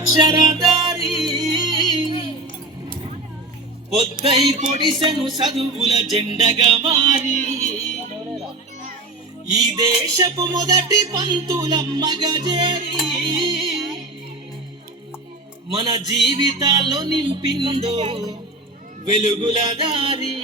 అక్షరధారి పొద్దై పొడిసెను చదువుల జెండగా మారి ఈ దేశపు మొదటి పంతులమ్మగా చేరి మన జీవితాల్లో నింపిందో వెలుగుల దారి.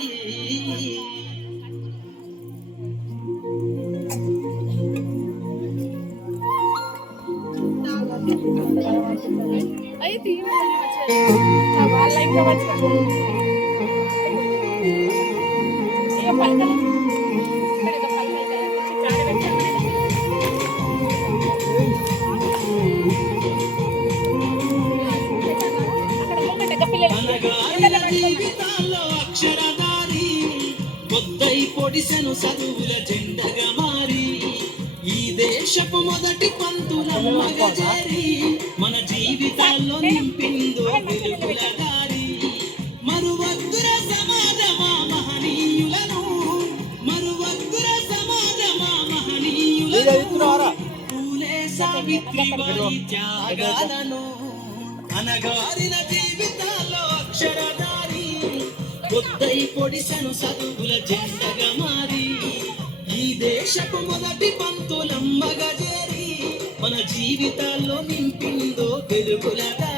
జీవితాల్లో అక్షరధారి పొద్దై పొడిసెను చదువుల జెండగా మారి ఈ దేశపు మొదటి పంతులమ్మగా చేరి మన జీవితాల్లో నింపిందో వెలుగుల దారి. మరువద్దుర సమాజమా మహనీయులను, మరువద్దుర సమాజమా మహనీయులను, పూలే సావిత్రి వారి త్యాగాలను. అనగారిన జీవితాల్లో అక్షరధారి పొద్దై పొడిసెను చదువుల జెండగా మారి ఈ దేశపు మొదటి పంతులమ్మగా చేరి మన జీవితాల్లో నింపిందో వెలుగుల దారి.